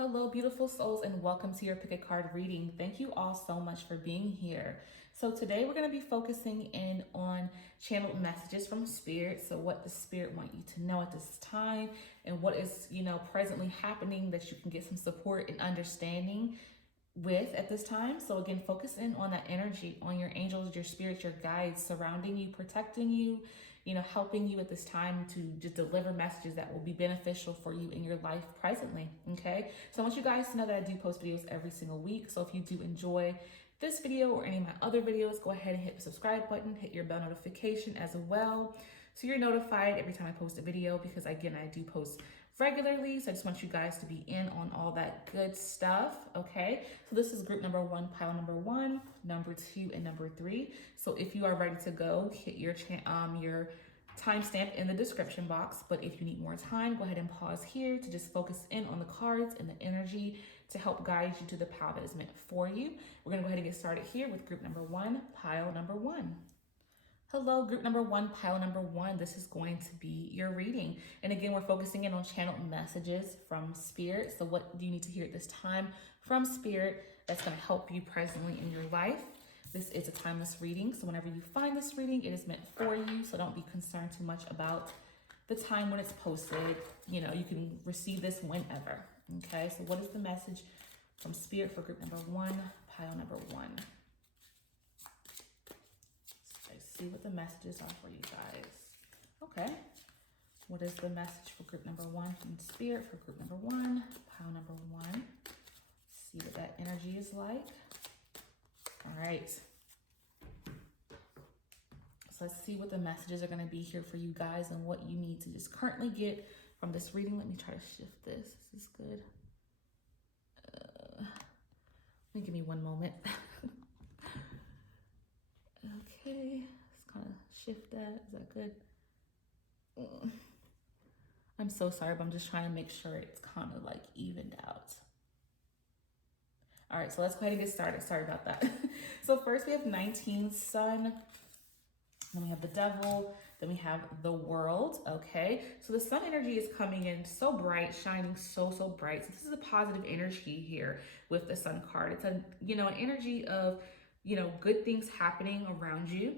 Hello, beautiful souls, and welcome to your Pick a Card reading. Thank you all so much for being here. So today we're going to be focusing in on channeled messages from Spirit. So what the Spirit want you to know at this time and what is, presently happening that you can get some support and understanding with at this time. So again, focus in on that energy, on your angels, your spirits, your guides surrounding you, protecting you, helping you at this time to just deliver messages that will be beneficial for you in your life presently. Okay. So I want you guys to know that I do post videos every single week. So if you do enjoy this video or any of my other videos, go ahead and hit the subscribe button, hit your bell notification as well, so you're notified every time I post a video, because again, I do post regularly. So I just want you guys to be in on all that good stuff. Okay. So this is group number 1, pile number 1, number 2, and number 3. So if you are ready to go, hit your timestamp in the description box. But if you need more time, go ahead and pause here to just focus in on the cards and the energy to help guide you to the pile that is meant for you. We're going to go ahead and get started here with group number 1, pile number 1. Hello, group number 1, pile number 1. This is going to be your reading. And again, we're focusing in on channeled messages from Spirit. So what do you need to hear at this time from Spirit that's going to help you presently in your life? This is a timeless reading. So whenever you find this reading, it is meant for you. So don't be concerned too much about the time when it's posted. You can receive this whenever. Okay, so what is the message from Spirit for group number 1, pile number 1? See what the messages are for you guys. Okay. What is the message for group number 1 from Spirit for group number 1, pile number 1? See what that energy is like. All right. So let's see what the messages are going to be here for you guys and what you need to just currently get from this reading. Let me try to shift this. This is good. Give me one moment. Okay. Kind of shift that. Is that good? I'm so sorry, but I'm just trying to make sure it's kind of like evened out. All right, so let's go ahead and get started. Sorry about that. So first we have 19 Sun, then we have the Devil, then we have the World. Okay, so the Sun energy is coming in so bright, shining so bright. So this is a positive energy here with the Sun card. It's an energy of good things happening around you.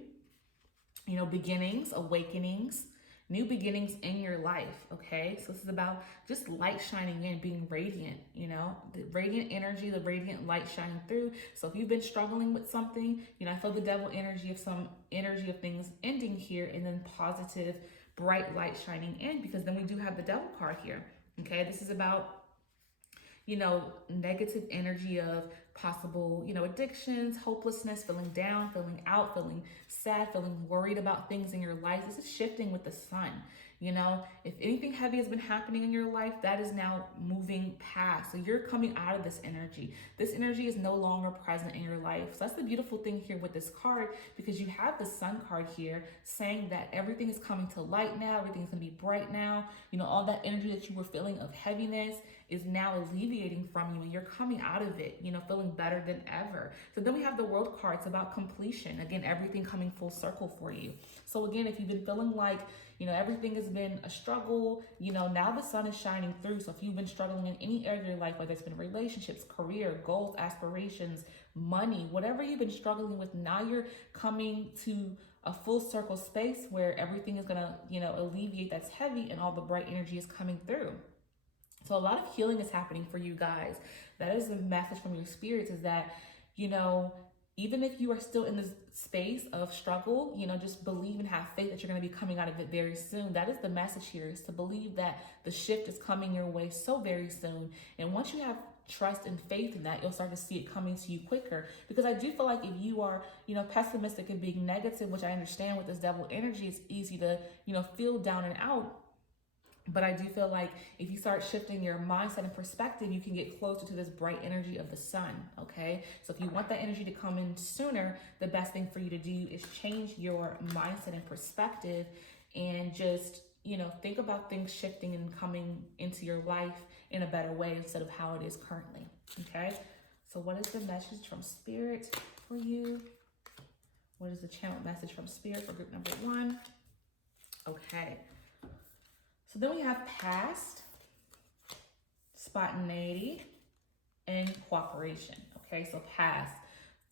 Beginnings, awakenings, new beginnings in your life. Okay, so this is about just light shining in, being radiant, the radiant energy, the radiant light shining through. So if you've been struggling with something, I feel the Devil energy of some energy of things ending here, and then positive, bright light shining in, because then we do have the Devil card here. Okay, this is about negative energy of possible, addictions, hopelessness, feeling down, feeling out, feeling sad, feeling worried about things in your life. This is shifting with the Sun. If anything heavy has been happening in your life, that is now moving past. So you're coming out of this energy. This energy is no longer present in your life. So that's the beautiful thing here with this card, because you have the Sun card here saying that everything is coming to light now. Everything's going to be bright now. All that energy that you were feeling of heaviness is now alleviating from you, and you're coming out of it, feeling better than ever. So then we have the World card. It's about completion. Again, everything coming full circle for you. So again, if you've been feeling like, everything has been a struggle, now the Sun is shining through. So if you've been struggling in any area of your life, whether it's been relationships, career, goals, aspirations, money, whatever you've been struggling with, now you're coming to a full circle space where everything is going to, alleviate that's heavy, and all the bright energy is coming through. So a lot of healing is happening for you guys. That is the message from your spirits, is that, even if you are still in this space of struggle, just believe and have faith that you're going to be coming out of it very soon. That is the message here, is to believe that the shift is coming your way so very soon. And once you have trust and faith in that, you'll start to see it coming to you quicker. Because I do feel like if you are, pessimistic and being negative, which I understand with this Devil energy, it's easy to, feel down and out. But I do feel like if you start shifting your mindset and perspective, you can get closer to this bright energy of the Sun, okay? So if you want that energy to come in sooner, the best thing for you to do is change your mindset and perspective, and just, think about things shifting and coming into your life in a better way instead of how it is currently, okay? So what is the message from Spirit for you? What is the channel message from Spirit for group number 1? Okay. So then we have past, spontaneity, and cooperation. Okay, so past.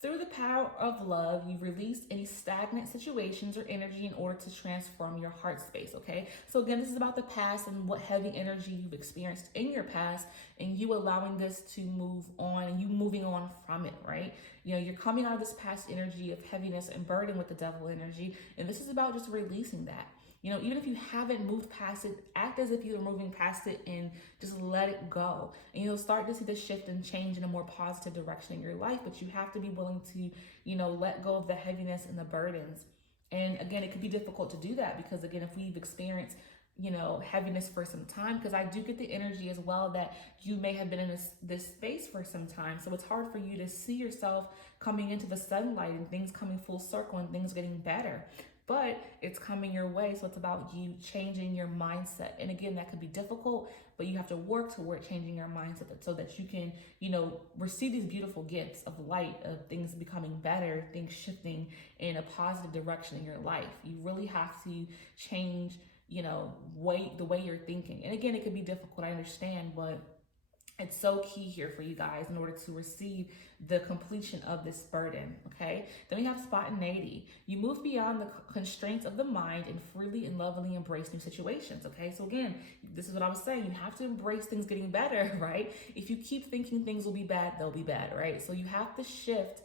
Through the power of love, you release any stagnant situations or energy in order to transform your heart space. Okay, so again, this is about the past and what heavy energy you've experienced in your past, and you allowing this to move on and you moving on from it, right? You know, you're coming out of this past energy of heaviness and burden with the devil energy, and this is about just releasing that. You know, even if you haven't moved past it, act as if you're moving past it and just let it go. And you'll start to see the shift and change in a more positive direction in your life. But you have to be willing to, you know, let go of the heaviness and the burdens. And again, it could be difficult to do that because, again, if we've experienced, you know, heaviness for some time, because I do get the energy as well that you may have been in this space for some time. So it's hard for you to see yourself coming into the sunlight and things coming full circle and things getting better. But it's coming your way, so it's about you changing your mindset. And again, that could be difficult, but you have to work toward changing your mindset so that you can, you know, receive these beautiful gifts of light, of things becoming better, things shifting in a positive direction in your life. You really have to change, you know, the way you're thinking. And again, it can be difficult, I understand, but it's so key here for you guys in order to receive the completion of this burden, okay? Then we have spontaneity. You move beyond the constraints of the mind and freely and lovingly embrace new situations, okay? So again, this is what I was saying. You have to embrace things getting better, right? If you keep thinking things will be bad, they'll be bad, right? So you have to shift,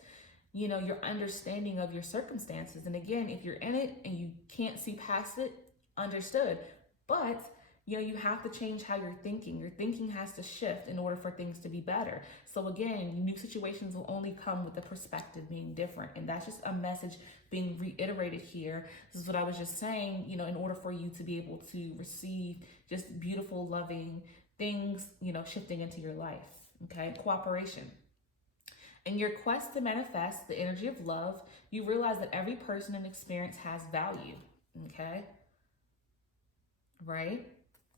you know, your understanding of your circumstances. And again, if you're in it and you can't see past it, understood. But you know, you have to change how you're thinking. Your thinking has to shift in order for things to be better. So again, new situations will only come with the perspective being different. And that's just a message being reiterated here. This is what I was just saying, you know, in order for you to be able to receive just beautiful, loving things, you know, shifting into your life. Okay, cooperation. In your quest to manifest the energy of love, you realize that every person and experience has value. Okay, right?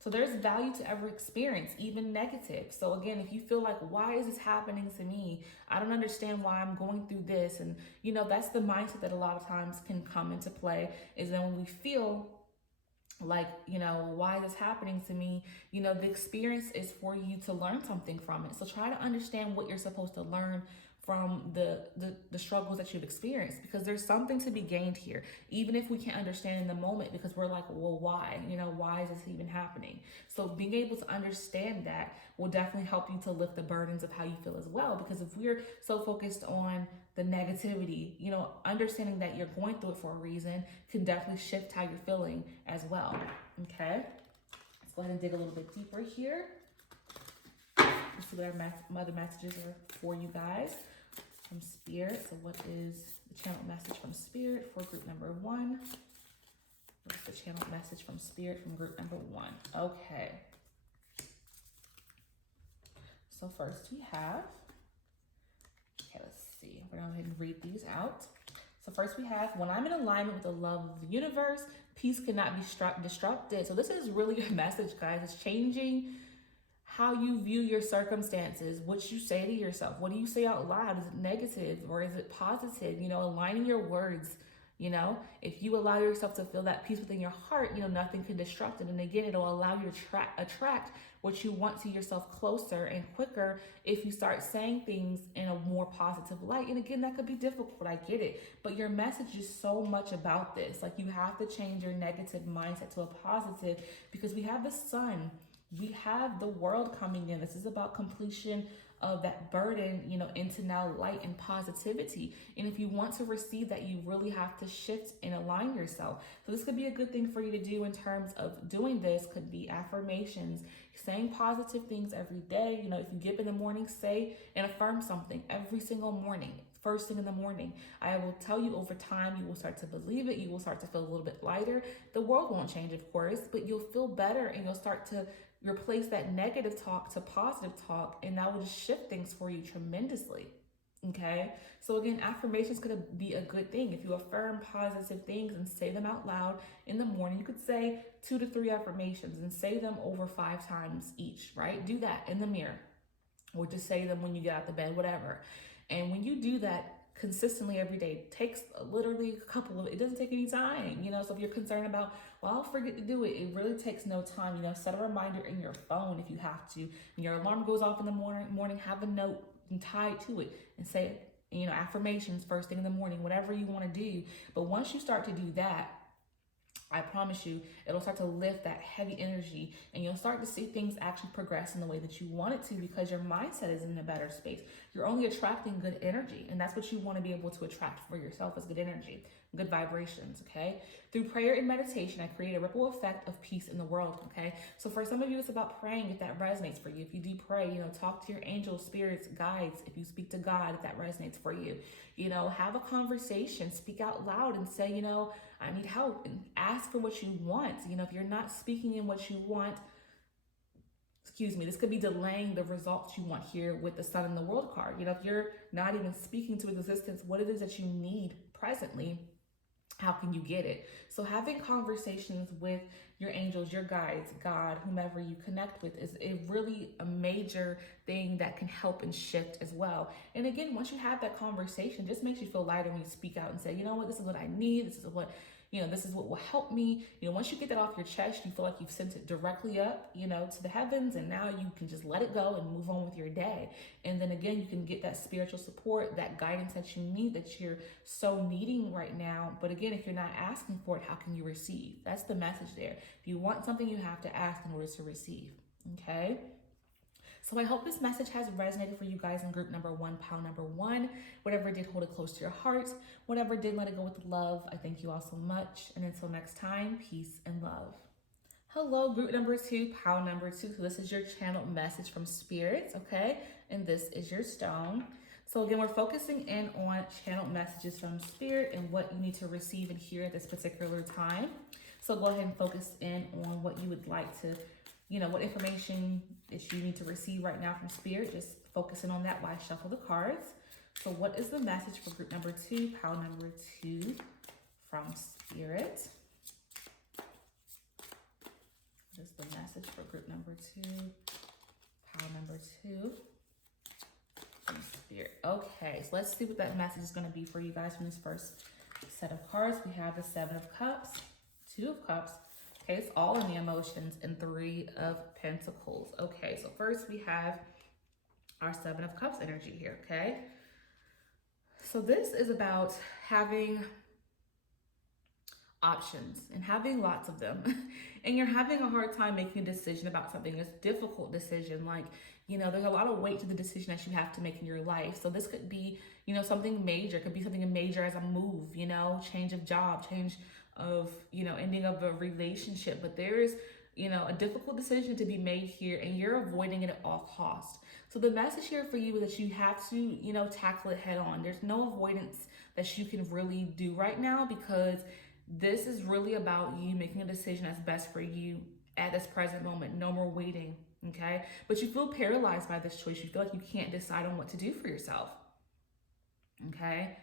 So there's value to every experience, even negative. So again, if you feel like, why is this happening to me? I don't understand why I'm going through this. And, you know, that's the mindset that a lot of times can come into play, is that when we feel like, you know, why is this happening to me? You know, the experience is for you to learn something from it. So try to understand what you're supposed to learn from the struggles that you've experienced, because there's something to be gained here, even if we can't understand in the moment, because we're like, well, why? You know, why is this even happening? So being able to understand that will definitely help you to lift the burdens of how you feel as well, because if we're so focused on the negativity, you know, understanding that you're going through it for a reason can definitely shift how you're feeling as well. Okay, let's go ahead and dig a little bit deeper here. Let's see what our other messages are for you guys from Spirit. So what is the channel message from Spirit for group number 1? What's the channel message from Spirit from group number 1? Okay. So first we have, okay, let's see. We're going to go ahead and read these out. So first we have, when I'm in alignment with the love of the universe, peace cannot be disrupted. So this is really a message, guys. It's changing how you view your circumstances, what you say to yourself. What do you say out loud? Is it negative or is it positive? You know, aligning your words. You know, if you allow yourself to feel that peace within your heart, you know, nothing can disrupt it. And again, it'll allow you to attract what you want to yourself closer and quicker if you start saying things in a more positive light. And again, that could be difficult, I get it. But your message is so much about this. Like, you have to change your negative mindset to a positive, because we have the sun. We have the world coming in. This is about completion of that burden, you know, into now light and positivity. And if you want to receive that, you really have to shift and align yourself. So this could be a good thing for you to do in terms of doing this. Could be affirmations, saying positive things every day. You know, if you get up in the morning, say and affirm something every single morning. First thing in the morning. I will tell you, over time, you will start to believe it. You will start to feel a little bit lighter. The world won't change, of course, but you'll feel better, and you'll start to replace that negative talk to positive talk, and that will just shift things for you tremendously. Okay, so again, affirmations could be a good thing. If you affirm positive things and say them out loud in the morning, you could say 2 to 3 affirmations and say them over 5 times each, right? Do that in the mirror, or just say them when you get out of bed, whatever. And when you do that consistently every day. It takes literally a couple of, it doesn't take any time, so if you're concerned about, well, I'll forget to do it, it really takes no time. Set a reminder in your phone if you have to. When your alarm goes off in the morning, have a note and tie it to it and say, affirmations first thing in the morning, whatever you want to do. But once you start to do that, I promise you, it'll start to lift that heavy energy, and you'll start to see things actually progress in the way that you want it to, because your mindset is in a better space. You're only attracting good energy, and that's what you want to be able to attract for yourself, is good energy, good vibrations, okay? Through prayer and meditation, I create a ripple effect of peace in the world, okay? So for some of you, it's about praying if that resonates for you. If you do pray, talk to your angels, spirits, guides. If you speak to God, if that resonates for you, have a conversation, speak out loud and say, I need help, and ask for what you want. If you're not speaking in what you want, this could be delaying the results you want here with the Sun in the World card. If you're not even speaking to existence what it is that you need presently, how can you get it? So having conversations with your angels, your guides, God, whomever you connect with, is a major thing that can help and shift as well. And again, once you have that conversation, just makes you feel lighter when you speak out and say, this is what I need. This is what will help me. Once you get that off your chest, you feel like you've sent it directly up, to the heavens, and now you can just let it go and move on with your day. And then again, you can get that spiritual support, that guidance that you need, that you're so needing right now. But again, if you're not asking for it, how can you receive? That's the message there. If you want something, you have to ask in order to receive, okay? So I hope this message has resonated for you guys in group number 1, pile number 1. Whatever did, hold it close to your heart. Whatever did, let it go with love. I thank you all so much. And until next time, peace and love. Hello, group number 2, pile number 2. So this is your channeled message from Spirit, okay? And this is your stone. So again, we're focusing in on channeled messages from Spirit and what you need to receive and hear at this particular time. So go ahead and focus in on what you would like to, what information that you need to receive right now from Spirit. Just focusing on that while I shuffle the cards. So what is the message for group number 2, pile number 2 from Spirit? What is the message for group number 2, pile number 2 from Spirit? Okay, so let's see what that message is going to be for you guys from this first set of cards. We have the 7 of Cups, 2 of Cups. Okay, it's all in the emotions, and 3 of Pentacles. Okay, so first we have our 7 of Cups energy here, okay? So this is about having options and having lots of them. And you're having a hard time making a decision about something. It's a difficult decision. Like, there's a lot of weight to the decision that you have to make in your life. So this could be, something major. It could be something major as a move, change of job, change of, ending of a relationship. But there is, a difficult decision to be made here, and you're avoiding it at all costs. So the message here for you is that you have to, tackle it head on. There's no avoidance that you can really do right now, because this is really about you making a decision that's best for you at this present moment. No more waiting, okay? But you feel paralyzed by this choice. You feel like you can't decide on what to do for yourself, okay?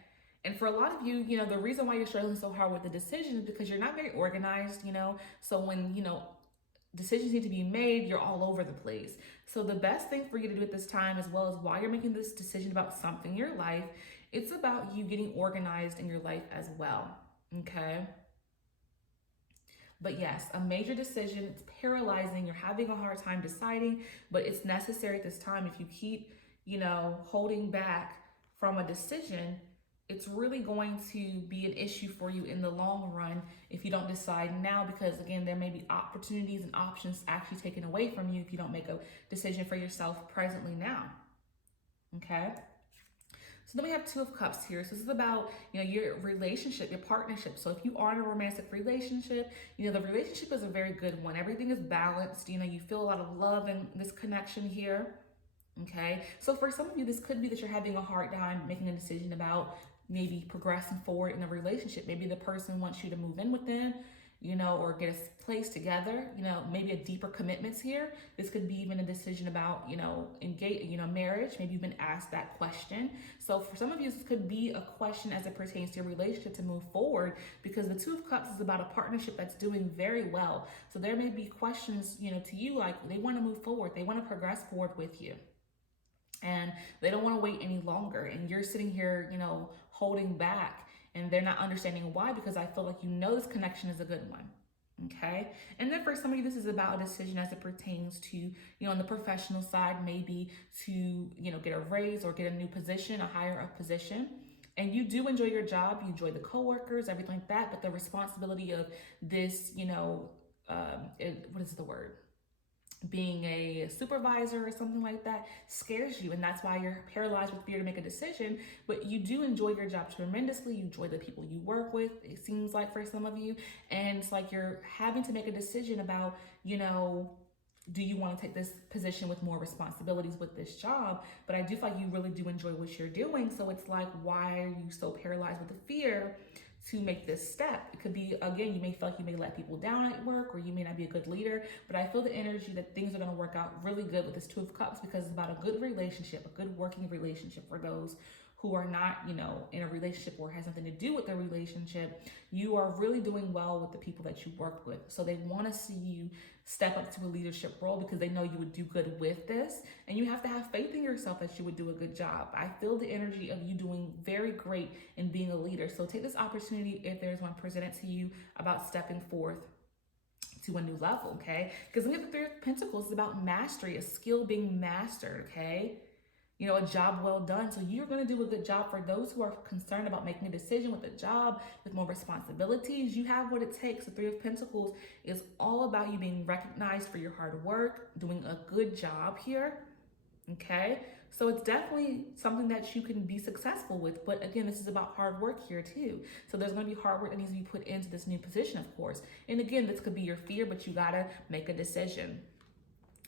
And for a lot of you, the reason why you're struggling so hard with the decision is because you're not very organized, So when, decisions need to be made, you're all over the place. So the best thing for you to do at this time, as well as while you're making this decision about something in your life, it's about you getting organized in your life as well, okay? But yes, a major decision, it's paralyzing, you're having a hard time deciding, but it's necessary at this time. If you keep, holding back from a decision, it's really going to be an issue for you in the long run if you don't decide now, because again, there may be opportunities and options actually taken away from you if you don't make a decision for yourself presently now, okay? So then we have 2 of Cups here. So this is about, your relationship, your partnership. So if you are in a romantic relationship, the relationship is a very good one. Everything is balanced. You feel a lot of love in this connection here. Okay. So for some of you, this could be that you're having a hard time making a decision about maybe progressing forward in a relationship. Maybe the person wants you to move in with them, or get a place together, maybe a deeper commitments here. This could be even a decision about, marriage. Maybe you've been asked that question. So for some of you, this could be a question as it pertains to your relationship to move forward, because the 2 of Cups is about a partnership that's doing very well. So there may be questions, to you, like they want to move forward. They want to progress forward with you. and they don't want to wait any longer. And you're sitting here, you know, holding back, and they're not understanding why, because I feel like you know this connection is a good one. Okay. And then for some of you, this is about a decision as it pertains to, you know, on the professional side, maybe to, you know, get a raise or get a new position, a higher up position. And you do enjoy your job, you enjoy the coworkers, everything like that, but the responsibility of this, you know, what is the word? Being a supervisor or something like that scares you, and that's why you're paralyzed with fear to make a decision. But you do enjoy your job tremendously. You enjoy the people you work with, it seems like, for some of you. And it's like you're having to make a decision about, you know, do you want to take this position with more responsibilities with this job? But I do feel like you really do enjoy what you're doing. So it's like, why are you so paralyzed with the fear to make this step? It could be, again, you may feel like you may let people down at work, or you may not be a good leader, but I feel the energy that things are going to work out really good with this Two of Cups, because it's about a good relationship, a good working relationship for those who are not, you know, in a relationship or has nothing to do with the relationship. You are really doing well with the people that you work with. So they want to see you step up to a leadership role because they know you would do good with this. And you have to have faith in yourself that you would do a good job. I feel the energy of you doing very great in being a leader. So take this opportunity, if there's one presented to you, about stepping forth to a new level, okay? Because look at the Three of Pentacles. It's about mastery, a skill being mastered, okay? You know, a job well done. So you're going to do a good job. For those who are concerned about making a decision with a job, with more responsibilities, you have what it takes. The Three of Pentacles is all about you being recognized for your hard work, doing a good job here, okay? So it's definitely something that you can be successful with. But again, this is about hard work here too. So there's going to be hard work that needs to be put into this new position, of course. And again, this could be your fear, but you got to make a decision.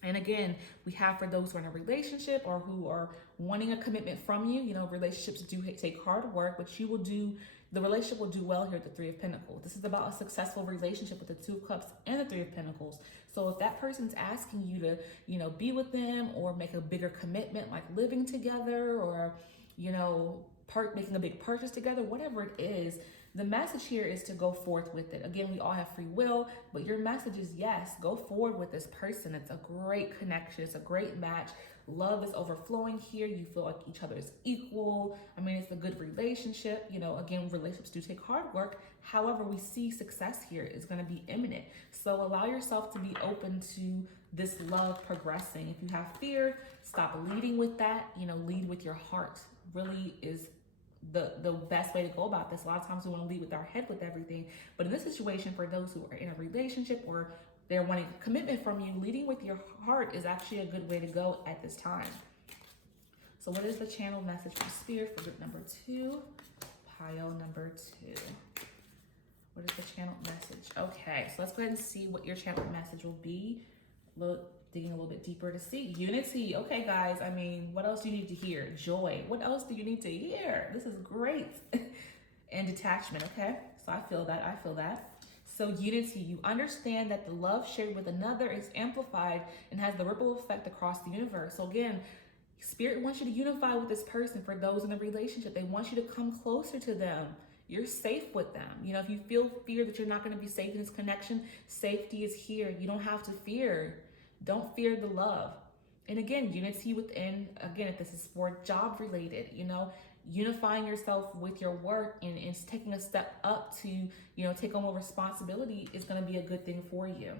And again, we have for those who are in a relationship or who are wanting a commitment from you, you know, relationships do take hard work, but you will do, the relationship will do well here at the Three of Pentacles. This is about a successful relationship with the Two of Cups and the Three of Pentacles. So if that person's asking you to, you know, be with them or make a bigger commitment, like living together or, you know, making a big purchase together, whatever it is, the message here is to go forth with it. Again, we all have free will, but your message is yes, go forward with this person. It's a great connection. It's a great match. Love is overflowing here. You feel like each other is equal. I mean, it's a good relationship. You know, again, relationships do take hard work. However, we see success here is going to be imminent. So allow yourself to be open to this love progressing. If you have fear, stop leading with that. You know, lead with your heart really is the best way to go about this. A lot of times we want to lead with our head with everything, but in this situation, for those who are in a relationship or they're wanting commitment from you, leading with your heart is actually a good way to go at this time. So what is the channel message from Spirit for group number 2, pile number 2? What is the channel message? Okay, so let's go ahead and see what your channel message will be. Digging a little bit deeper to see. Unity. Okay, guys. I mean, what else do you need to hear? Joy. What else do you need to hear? This is great. And detachment. Okay. So I feel that. I feel that. So unity. You understand that the love shared with another is amplified and has the ripple effect across the universe. So again, Spirit wants you to unify with this person. For those in a relationship, they want you to come closer to them. You're safe with them. You know, if you feel fear that you're not going to be safe in this connection, safety is here. You don't have to fear. Don't fear the love. And again, unity within, again, if this is for job related, you know, unifying yourself with your work and taking a step up to, you know, take on more responsibility is going to be a good thing for you.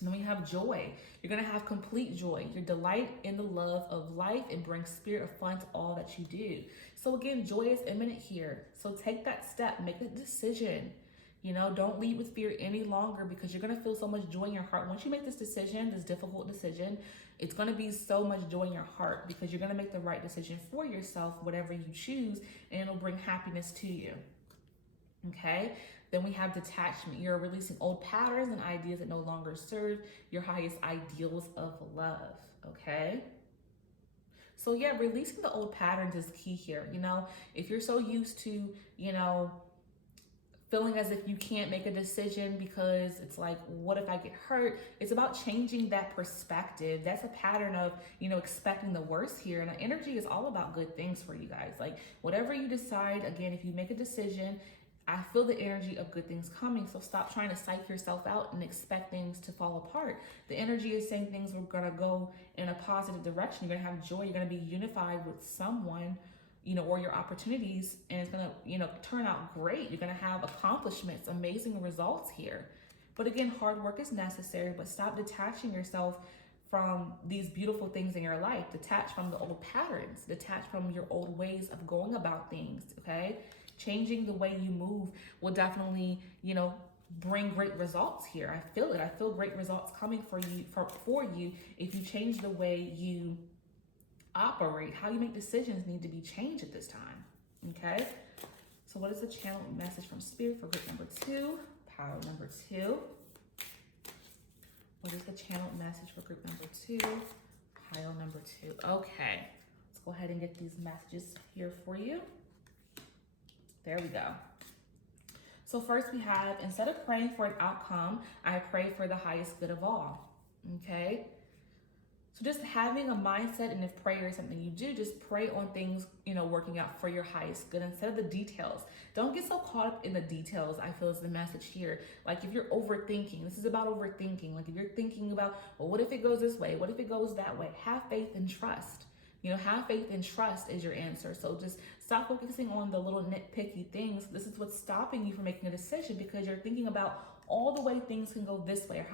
And then we have joy. You're going to have complete joy. Your delight in the love of life and bring spirit of fun to all that you do. So again, joy is imminent here. So take that step, make a decision. You know, don't lead with fear any longer, because you're going to feel so much joy in your heart. Once you make this decision, this difficult decision, it's going to be so much joy in your heart because you're going to make the right decision for yourself, whatever you choose, and it'll bring happiness to you. Okay? Then we have detachment. You're releasing old patterns and ideas that no longer serve your highest ideals of love. Okay? So yeah, releasing the old patterns is key here. You know, if you're so used to, you know, feeling as if you can't make a decision because it's like, what if I get hurt? It's about changing that perspective. That's a pattern of, you know, expecting the worst here. And energy is all about good things for you guys. Like whatever you decide, again, if you make a decision, I feel the energy of good things coming. So stop trying to psych yourself out and expect things to fall apart. The energy is saying things are going to go in a positive direction. You're going to have joy. You're going to be unified with someone, or your opportunities, and it's going to, turn out great. You're going to have accomplishments, amazing results here. But again, hard work is necessary, but stop detaching yourself from these beautiful things in your life. Detach from the old patterns, detach from your old ways of going about things, okay? Changing the way you move will definitely, bring great results here. I feel it. I feel great results coming for you if you change the way you operate. How you make decisions need to be changed at this time, okay? So what is the channel message from Spirit for group number 2, pile number 2? What is the channel message for group number 2, pile number 2? Okay, let's go ahead and get these messages here for you. There we go. So first we have, instead of praying for an outcome, I pray for the highest good of all, okay? So just having a mindset, and if prayer is something you do, just pray on things, working out for your highest good instead of the details. Don't get so caught up in the details, I feel is the message here. Like if you're overthinking, this is about overthinking. Like if you're thinking about, well, what if it goes this way? What if it goes that way? Have faith and trust. Have faith and trust is your answer. So just stop focusing on the little nitpicky things. This is what's stopping you from making a decision, because you're thinking about all the way things can go this way, or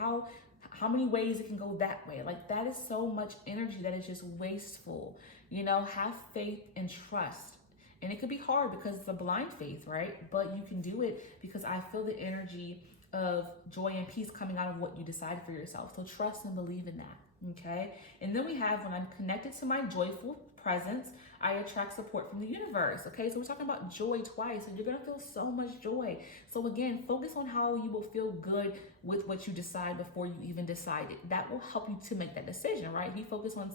how many ways it can go that way. Like that is so much energy that is just wasteful. Have faith and trust. And it could be hard because it's a blind faith, right? But you can do it because I feel the energy of joy and peace coming out of what you decide for yourself. So trust and believe in that, okay? And then we have, when I'm connected to my joyful presence, I attract support from the universe, okay? So we're talking about joy twice, and you're gonna feel so much joy. So again, focus on how you will feel good with what you decide before you even decide it. That will help you to make that decision, right? If you focus on,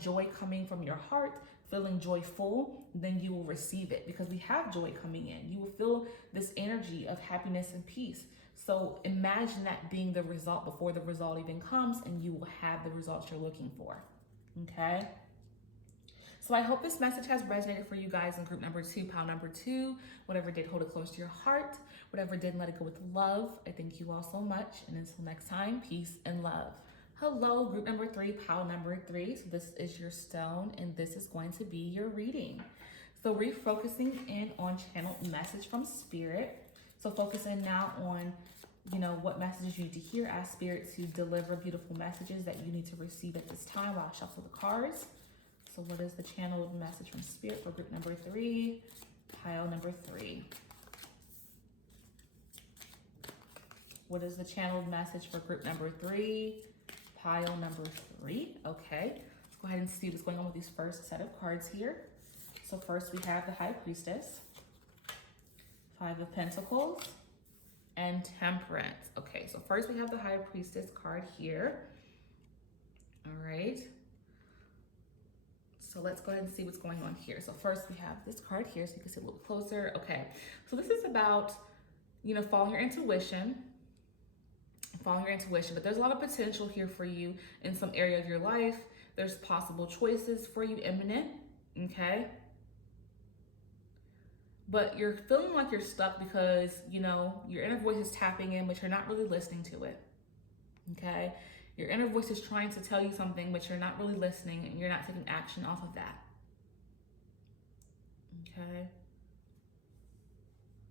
joy coming from your heart, feeling joyful, then you will receive it, because we have joy coming in. You will feel this energy of happiness and peace. So imagine that being the result before the result even comes, and you will have the results you're looking for, okay? So I hope this message has resonated for you guys in group number 2, pile number 2. Whatever did, hold it close to your heart. Whatever didn't, let it go with love. I thank you all so much. And until next time, peace and love. Hello, group number 3, pile number 3. So this is your stone, and this is going to be your reading. So refocusing in on channel message from Spirit. So focus in now on, what messages you need to hear. Ask Spirit to deliver beautiful messages that you need to receive at this time while I shuffle the cards. So what is the channel of message from Spirit for group number 3, pile number 3? What is the channel of message for group number 3, pile number 3? Okay, let's go ahead and see what's going on with these first set of cards here. So first we have the High Priestess, 5 of Pentacles, and Temperance. Okay, so first we have the High Priestess card here. All right. So let's go ahead and see what's going on here. So first we have this card here, so you can see a little closer. Okay, so this is about, following your intuition, but there's a lot of potential here for you in some area of your life. There's possible choices for you imminent, okay? But you're feeling like you're stuck because, your inner voice is tapping in, but you're not really listening to it, okay? Your inner voice is trying to tell you something, but you're not really listening, and you're not taking action off of that. Okay.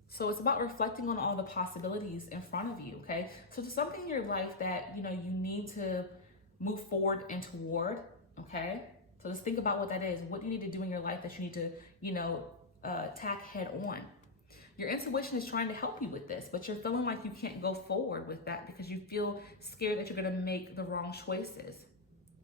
So it's about reflecting on all the possibilities in front of you, okay? So there's something in your life that, you need to move forward and toward, okay? So just think about what that is. What do you need to do in your life that you need to, tack head on? Your intuition is trying to help you with this, but you're feeling like you can't go forward with that because you feel scared that you're going to make the wrong choices,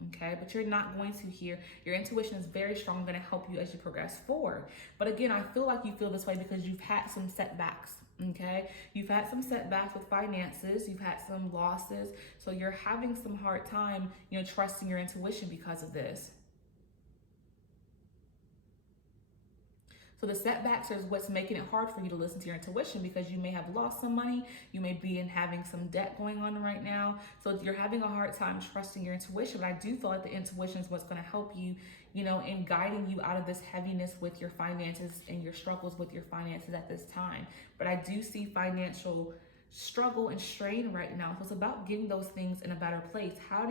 okay? But you're not going to here. Your intuition is very strong, going to help you as you progress forward. But again, I feel like you feel this way because you've had some setbacks, okay? You've had some setbacks with finances. You've had some losses. So you're having some hard time, trusting your intuition because of this. So So the setbacks is what's making it hard for you to listen to your intuition, because you may have lost some money, you may be in having some debt going on right now. So you're having a hard time trusting your intuition. But I do feel like the intuition is what's going to help you, in guiding you out of this heaviness with your finances and your struggles with your finances at this time. But I do see financial struggle and strain right now. So it's about getting those things in a better place. How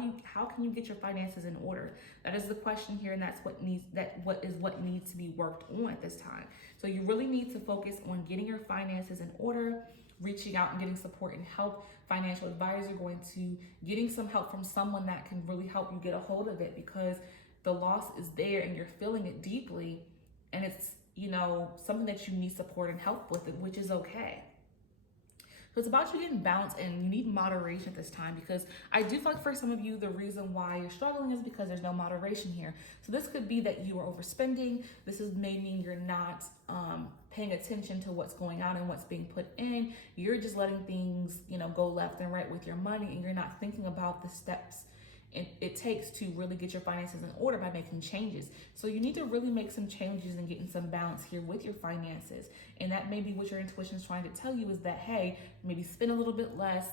can you get your finances in order? That is the question here, and that's what needs to be worked on at this time. So you really need to focus on getting your finances in order, reaching out and getting support and help. Financial advisor, going to getting some help from someone that can really help you get a hold of it, because the loss is there and you're feeling it deeply, and it's something that you need support and help with it, which is okay. So it's about you getting balanced, and you need moderation at this time, because I do feel like for some of you, the reason why you're struggling is because there's no moderation here. So this could be that you are overspending. This may mean you're not paying attention to what's going on and what's being put in. You're just letting things, go left and right with your money, and you're not thinking about the steps it takes to really get your finances in order by making changes. So you need to really make some changes and get in some balance here with your finances. And that may be what your intuition is trying to tell you, is that, hey, maybe spend a little bit less,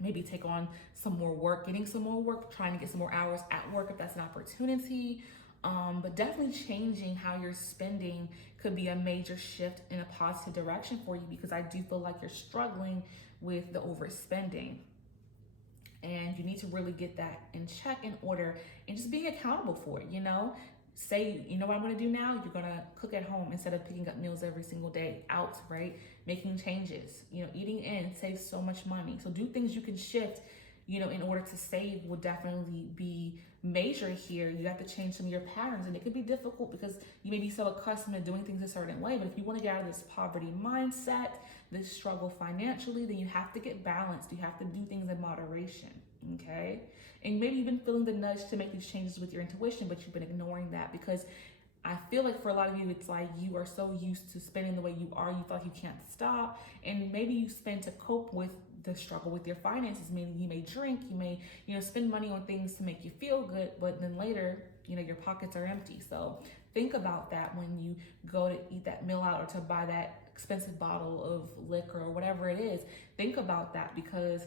maybe take on some more work, getting some more work, trying to get some more hours at work if that's an opportunity. But definitely changing how you're spending could be a major shift in a positive direction for you, because I do feel like you're struggling with the overspending. And you need to really get that in check, in order, and just being accountable for it, Say, what I'm going to do now? You're going to cook at home instead of picking up meals every single day out, right? Making changes, eating in saves so much money. So do things you can shift, in order to save will definitely be major here. You have to change some of your patterns, and it could be difficult because you may be so accustomed to doing things a certain way. But if you want to get out of this poverty mindset, this struggle financially, then you have to get balanced. You have to do things in moderation, okay? And maybe you've been feeling the nudge to make these changes with your intuition, but you've been ignoring that, because I feel like for a lot of you, it's like you are so used to spending the way you are, you feel like you can't stop. And maybe you spend to cope with the struggle with your finances. Meaning you may drink, you may, spend money on things to make you feel good, but then later, your pockets are empty. So think about that when you go to eat that meal out or to buy that expensive bottle of liquor or whatever it is. Think about that, because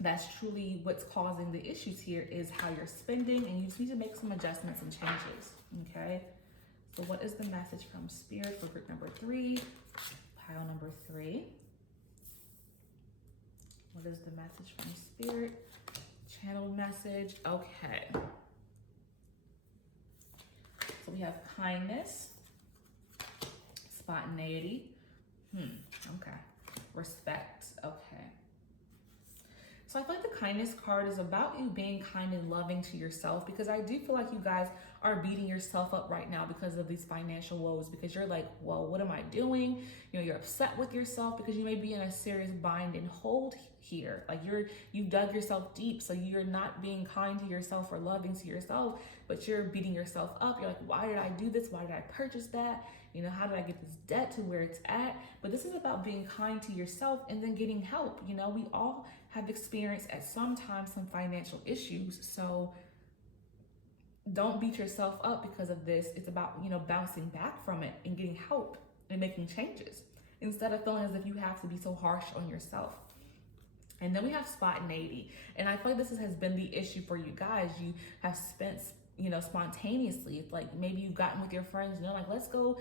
that's truly what's causing the issues here, is how you're spending, and you just need to make some adjustments and changes, okay? So what is the message from Spirit for group number 3, pile number 3? What is the message from Spirit? Channeled message, okay. So we have kindness, spontaneity, okay, respect, okay. So I feel like the kindness card is about you being kind and loving to yourself, because I do feel like you guys are beating yourself up right now because of these financial woes, because you're like, well, what am I doing? You're upset with yourself because you may be in a serious bind and hold here. Like you've dug yourself deep, so you're not being kind to yourself or loving to yourself, but you're beating yourself up. You're like, why did I do this? Why did I purchase that? How did I get this debt to where it's at? But this is about being kind to yourself and then getting help. We all have experienced at some time some financial issues. So don't beat yourself up because of this. It's about, bouncing back from it and getting help and making changes, instead of feeling as if you have to be so harsh on yourself. And then we have spontaneity. And I feel like this has been the issue for you guys. You have spent, spontaneously. It's like maybe you've gotten with your friends, like, let's go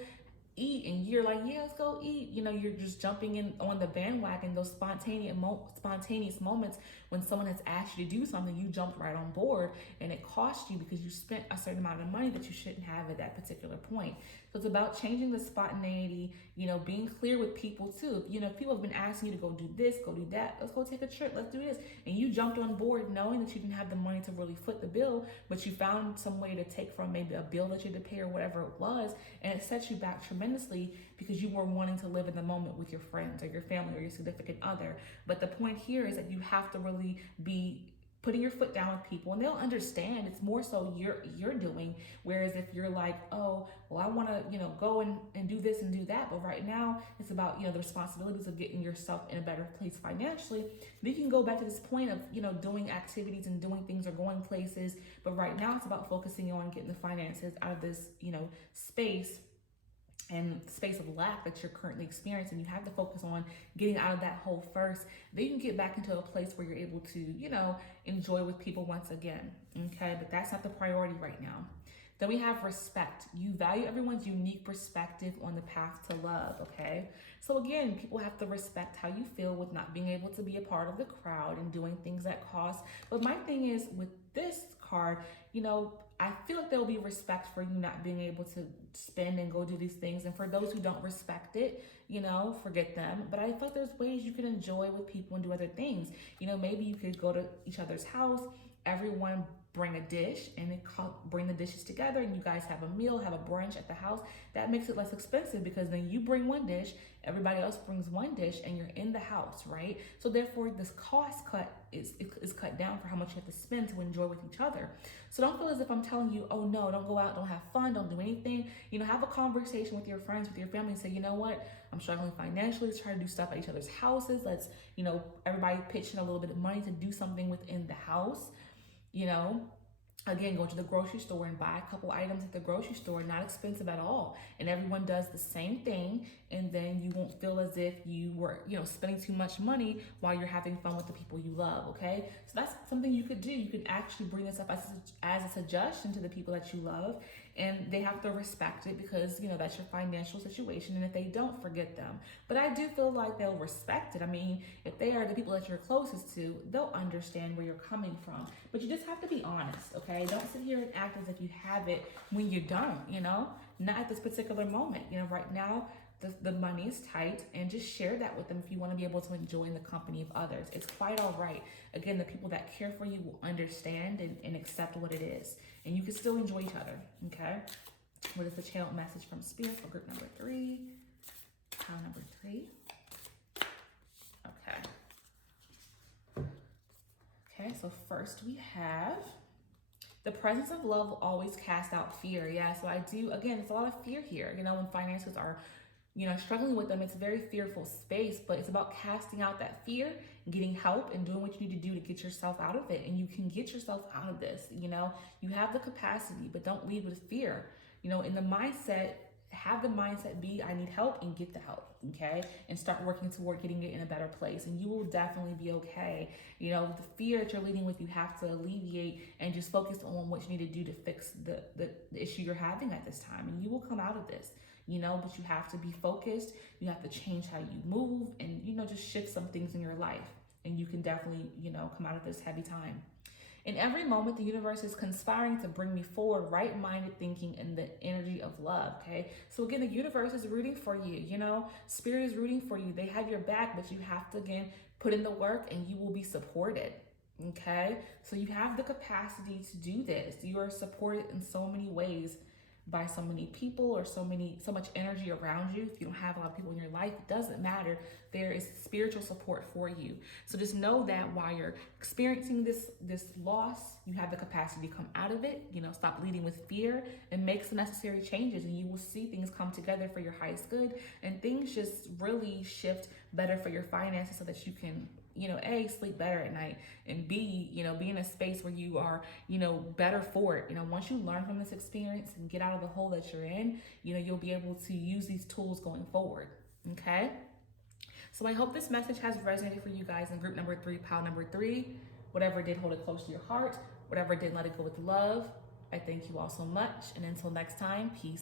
eat, and you're like, yeah, let's go eat. You're just jumping in on the bandwagon. Those spontaneous moments when someone has asked you to do something, you jumped right on board, and it cost you because you spent a certain amount of money that you shouldn't have at that particular point. So it's about changing the spontaneity, being clear with people too. If people have been asking you to go do this, go do that, let's go take a trip, let's do this, and you jumped on board knowing that you didn't have the money to really foot the bill, but you found some way to take from maybe a bill that you had to pay or whatever it was, and it set you back tremendously because you were wanting to live in the moment with your friends or your family or your significant other. But the point here is that you have to really be putting your foot down with people, and they'll understand. It's more so you're doing. Whereas if you're like, oh, well, I want to, go and do this and do that, but right now it's about, the responsibilities of getting yourself in a better place financially. Then you can go back to this point of, doing activities and doing things or going places. But right now it's about focusing on getting the finances out of this, space and space of lack that you're currently experiencing. You have to focus on getting out of that hole first. Then you can get back into a place where you're able to, enjoy with people once again. Okay, but that's not the priority right now. Then we have respect. You value everyone's unique perspective on the path to love, okay? So again, people have to respect how you feel with not being able to be a part of the crowd and doing things that cost. But my thing is with this card, I feel like there will be respect for you not being able to spend and go do these things. And for those who don't respect it, forget them. But I feel like there's ways you can enjoy with people and do other things. Maybe you could go to each other's house, everyone bring a dish and bring the dishes together, and you guys have a meal, have a brunch at the house. That makes it less expensive because then you bring one dish, everybody else brings one dish, and you're in the house, right? So therefore this cost cut is cut down for how much you have to spend to enjoy with each other. So don't feel as if I'm telling you, oh no, don't go out, don't have fun, don't do anything. Have a conversation with your friends, with your family, and say, you know what, I'm struggling financially. Let's try to do stuff at each other's houses. Let's, everybody pitch in a little bit of money to do something within the house. Again, go to the grocery store and buy a couple items at the grocery store, not expensive at all. And everyone does the same thing. And then you won't feel as if you were, spending too much money while you're having fun with the people you love, okay? So that's something you could do. You can actually bring this up as a suggestion to the people that you love. And they have to respect it because, that's your financial situation. And if they don't, forget them. But I do feel like they'll respect it. I mean, if they are the people that you're closest to, they'll understand where you're coming from. But you just have to be honest, okay? Don't sit here and act as if you have it when you don't, not at this particular moment. Right now, the money is tight, and just share that with them if you want to be able to enjoy in the company of others. It's quite all right. Again, the people that care for you will understand and accept what it is. And you can still enjoy each other, okay? What is the channel message from Spirit for group number 3? Pile number 3. Okay, so first we have the presence of love will always cast out fear. Yeah, so I do, again, it's a lot of fear here. When finances are, struggling with them, it's a very fearful space, but it's about casting out that fear, getting help, and doing what you need to do to get yourself out of it. And you can get yourself out of this, you have the capacity, but don't lead with fear. In the mindset, have the mindset be, I need help, and get the help, okay? And start working toward getting it in a better place, and you will definitely be okay. The fear that you're leading with, you have to alleviate and just focus on what you need to do to fix the issue you're having at this time, and you will come out of this, but you have to be focused. You have to change how you move and, just shift some things in your life, and you can definitely, come out of this heavy time. In every moment, the universe is conspiring to bring me forward, right-minded thinking and the energy of love, okay? So again, the universe is rooting for you, Spirit is rooting for you. They have your back, but you have to, again, put in the work and you will be supported, okay? So you have the capacity to do this. You are supported in so many ways by so many people or so much energy around you. If you don't have a lot of people in your life, it doesn't matter. There is spiritual support for you. So just know that while you're experiencing this loss, you have the capacity to come out of it, stop leading with fear and make some necessary changes, and you will see things come together for your highest good, and things just really shift better for your finances so that you can, A, sleep better at night, and B, be in a space where you are, better for it. Once you learn from this experience and get out of the hole that you're in, you'll be able to use these tools going forward, okay? So I hope this message has resonated for you guys in group number 3, pile number 3. Whatever did, hold it close to your heart. Whatever did, let it go with love. I thank you all so much. And until next time, peace.